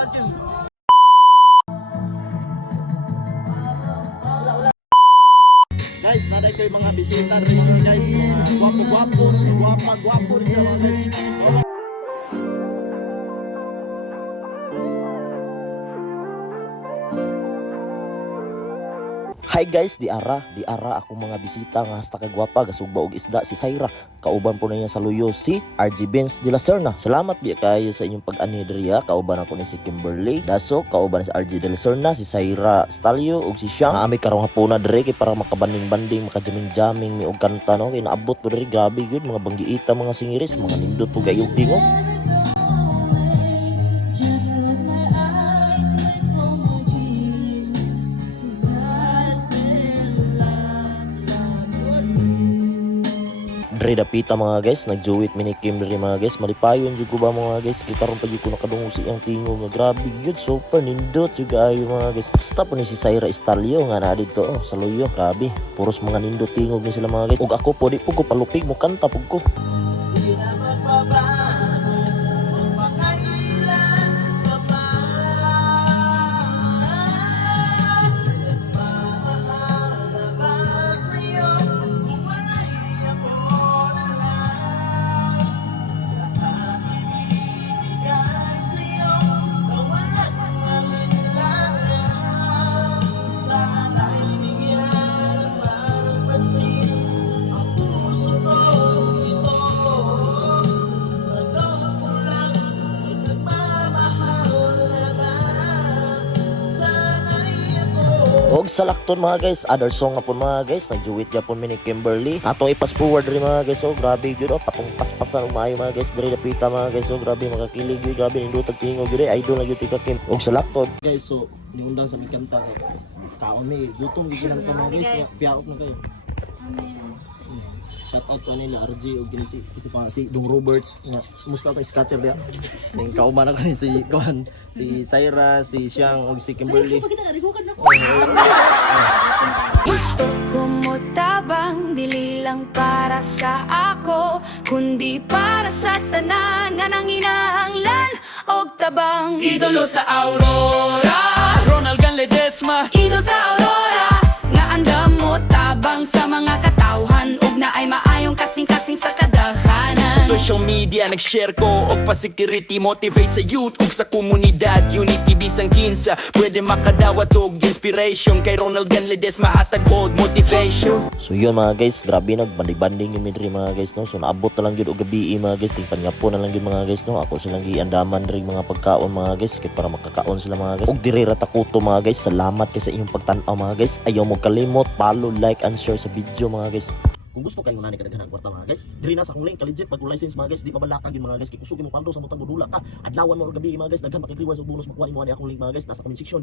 Guys, naday ko yung mga bisita rin guys. Gwapo-gwapo, gwapa-gwapo rin sila mga guys. Hi guys, di ara akong mga bisita nga hasta kay gwapa gasugba og isda si Saira. Kauban po na niya sa luyo si RG Benz de la Serna. Salamat biya kayo sa inyong pag-ani diriya. Kauban ako ni si Kimberly Daso, kauban si RG de la Serna, si Saira Stalio ug si Siang. Ami karong hapuna diri kay para makabanding-banding, makajaming-jaming mi og kanta no. Kay naabot po diri grabe gyud mga banggiita, mga singiris, mga nindot po gayog tingog. Dre dapita mga guys, nagjuwit mini Kimberly mga guys, malipayon jud ko ba mga guys, kay karon pa jud ko nakadungog si iyang tingog nga grabe gyud, super nindot jud ayo mga guys. Basta po ni si Saira Stalio nga na dito sa luyo, grabe, puros mga nindot tingog ni sila mga guys. Ug ako po di po ko palupig mo kanta pug ko. Og sa lakton mga guys, other song nga po mga guys, nagjuwit ya po mini Kimberly. Atong i-pass forward rin mga guys, oh grabe gyud oh, patong paspasan umayo mga guys, diri dapita mga guys, oh grabe makakilig gyud, grabe nindutag tingog gyud, idol na gyud tika Kim. Og sa lakton Guys, so niundang sa mi kanta kaon mi gutom gyud lang to mga guys, piaok na kayo. Shout out to nila RG og gini si Dong Robert nga musta ta scatter dia. Ning kauban ako ni si Kuan, si Saira, si Siang og si Kimberly. Gusto ko mo tabang, dili lang para sa ako, kundi para sa tanan nga nang inahanglan og tabang. Idolo sa Aurora, Ronald Ledesma, idol sa Aurora, nga andam mo tabang sa mga katawhan ug na ay maayong kasing-kasing sa kadaghanan. social media nag-share ko og pa-security, motivate sa youth ug sa komunidad. Unity bisang kinsa pwede makadawat og inspiration kay Ronald Ledesma hatag og motivation. So yun mga guys, grabe nagbanding-banding yung midri mga guys no. So naabot na lang yun o gabi mga guys, tingpan nga po na lang yun mga guys no. Ako silang giandaman rin mga pagkaon mga guys, kaya para makakaon sila mga guys. Og dirira takuto mga guys, salamat kay sa inyong pagtanaw mga guys. Ayaw mo kalimot, follow, like and share sa video mga guys. Kung gusto kayo nga ni kadaghan ang kwarta mga guys, diri na sa akong link, ka-legit pag-license mga guys, di mabalaka yun mga guys. Kaya kusugin mo paldo sa mutang budula ka, adlawan mo o gabi mga guys, daghan makikliwan sa bonus, makuha mo ni akong link mga guys, nasa comment section.